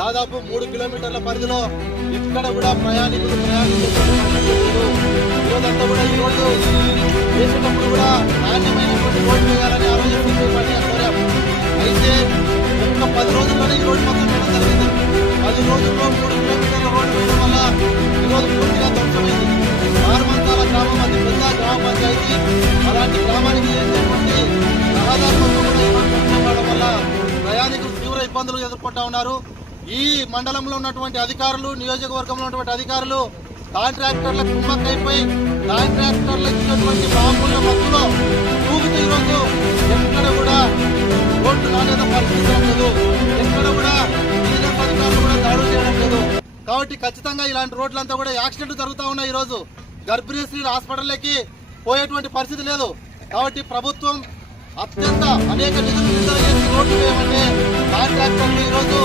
దాదాపు 3 కిలోమీటర్ల పరిధిలో ఎక్కడ కూడా ప్రయాణికులు ఈరోజంతా కూడా ఈరోజు వేసేటప్పుడు కూడా నాణ్యమైనటువంటి రోడ్డు వేయాలని ఆ రోజు కోరాం. అయితే ఒక్క 10 రోజుల్లోనే ఈ రోడ్డు మొత్తం వేయడం జరిగింది. 10 రోజుల్లో 3 కిలోమీటర్ల రోడ్డు వేయడం వల్ల ఈరోజు పూర్తిగా ధ్వంసమైంది. ఆరుమంతాల గ్రామం అతి పెద్ద గ్రామ పంచాయతీ. అలాంటి గ్రామానికి చేసేటువంటి రహదారి మొత్తం కూడా ధ్వంసం వల్ల ప్రయాణికులు తీవ్ర ఇబ్బందులు ఎదుర్కొంటా ఉన్నారు. ఈ మండలంలో ఉన్నటువంటి అధికారులు, నియోజకవర్గంలో ఉన్నటువంటి అధికారులు కాంట్రాక్టర్ల కుమ్మక్కైపోయి కాంట్రాక్టర్లు ఇచ్చినటువంటి మామూలు మధ్యలో తూగుతూ ఈరోజు ఎక్కడ కూడా రోడ్డు నాణ్యత పరిశీలించడం లేదు. ఎక్కడ కూడా బిజినెస్ అధికారులు కూడా దాడులు చేయడం లేదు. కాబట్టి ఖచ్చితంగా ఇలాంటి రోడ్లంతా కూడా యాక్సిడెంట్ జరుగుతూ ఉన్నాయి. ఈరోజు గర్భిణీ స్త్రీలు హాస్పిటల్లోకి పోయేటువంటి పరిస్థితి లేదు. కాబట్టి ప్రభుత్వం అత్యంత అనేక నిధులు విడుదల చేసి రోడ్డు వేయమంటే కాంట్రాక్టర్లు ఈరోజు